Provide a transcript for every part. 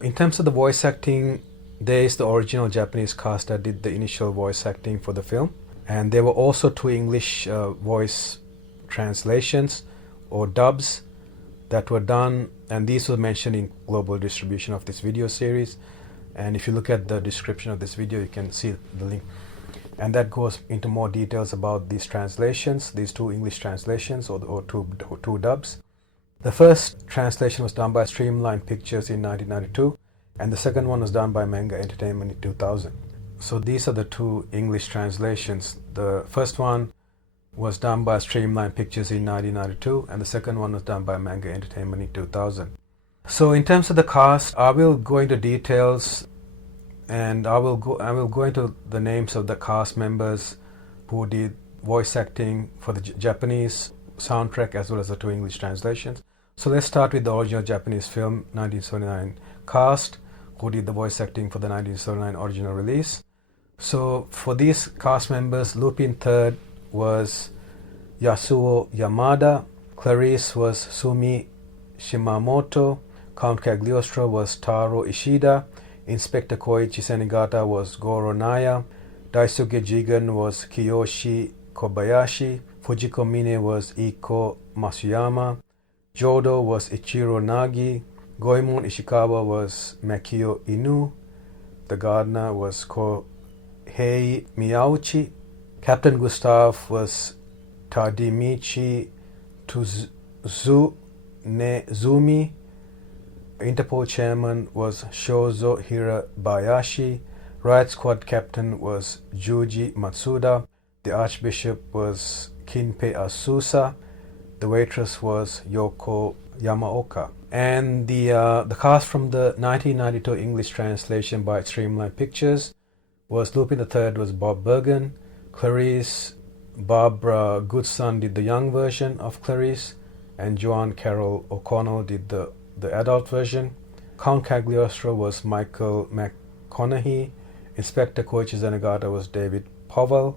In terms of the voice acting, there is the original Japanese cast that did the initial voice acting for the film, and there were also two English voice translations or dubs that were done, and these were mentioned in global distribution of this video series. And if you look at the description of this video, you can see the link, and that goes into more details about these translations, these two English translations or two dubs. The first translation was done by Streamline Pictures in 1992, and the second one was done by Manga Entertainment in 2000. So these are the two English translations. The first one was done by Streamline Pictures in 1992, and the second one was done by Manga Entertainment in 2000. So in terms of the cast, I will go into details, and I will go into the names of the cast members who did voice acting for the Japanese soundtrack as well as the two English translations. So let's start with the original Japanese film 1979 cast, who did the voice acting for the 1979 original release. So for these cast members, Lupin III was Yasuo Yamada, Clarice was Sumi Shimamoto, Count Cagliostro was Taro Ishida, Inspector Koichi Senigata was Goro Naya, Daisuke Jigen was Kiyoshi Kobayashi, Fujiko Mine was Iko Masuyama, Jodo was Ichiro Nagi, Goemon Ishikawa was Makio Inu, the gardener was Kohei Miyauchi, Captain Gustav was Tadimichi Tuzumi, Interpol chairman was Shozo Hirabayashi, Riot Squad captain was Juji Matsuda, the archbishop was Kinpei Asusa, the waitress was Yoko Yamaoka. And the cast from the 1992 English translation by Streamline Pictures was Lupin III was Bob Bergen, Clarice Barbara Goodson did the young version of Clarice, and Joan Carol O'Connell did the adult version. Count Cagliostro was Michael McConaughey, Inspector Koichi Zenigata was David Powell,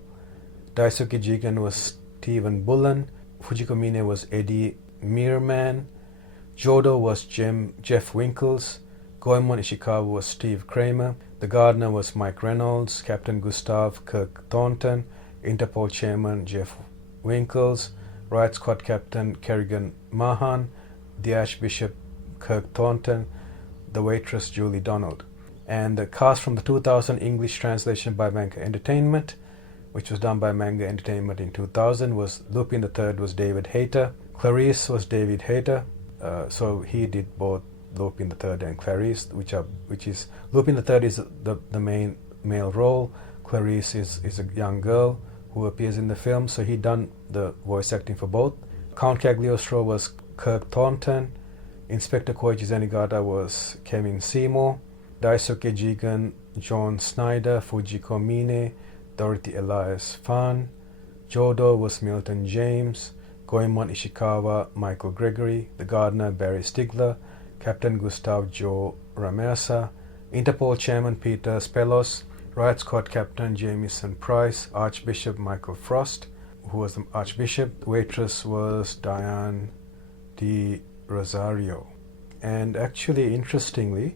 Daisuke Jigen was Stephen Bullen, Fujiko Mine was Eddie Meerman, Jodo was Jeff Winkles, Goemon Ishikawa was Steve Kramer, the gardener was Mike Reynolds, Captain Gustav Kirk Thornton, Interpol chairman Jeff Winkles, Riot Squad captain Kerrigan Mahan, the archbishop Kirk Thornton, the waitress Julie Donald. And the cast from the 2000 English translation by Manga Entertainment, which was done by Manga Entertainment in 2000, was Lupin III was David Hayter, Clarice was David Hayter, so he did both Lupin III and Clarice, which is Lupin III is the main male role, Clarice is a young girl who appears in the film, so he done the voice acting for both. Count Cagliostro was Kirk Thornton, Inspector Koichi Zenigata was Kevin Seymour, Daisuke Jigen, John Snyder, Fujiko Mine, Dorothy Elias Fan, Jodo was Milton James, Goemon Ishikawa, Michael Gregory, the gardener Barry Stigler, Captain Gustav Joe Ramersa, Interpol chairman Peter Spelos, Riot Squad captain Jamieson Price, Archbishop Michael Frost, who was the Archbishop, the waitress was Diane Di Rosario. And actually, interestingly,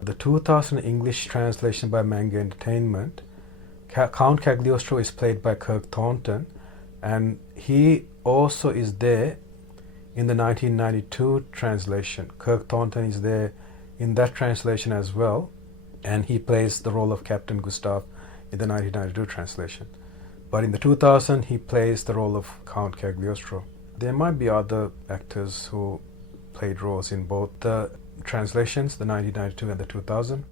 the 2000 English translation by Manga Entertainment, Count Cagliostro is played by Kirk Thornton, and he also is there in the 1992 translation. Kirk Thornton is there in that translation as well, and he plays the role of Captain Gustav in the 1992 translation. But in the 2000, he plays the role of Count Cagliostro. There might be other actors who played roles in both the translations, the 1992 and the 2000.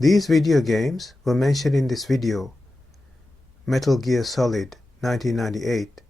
These video games were mentioned in this video: Metal Gear Solid 1998,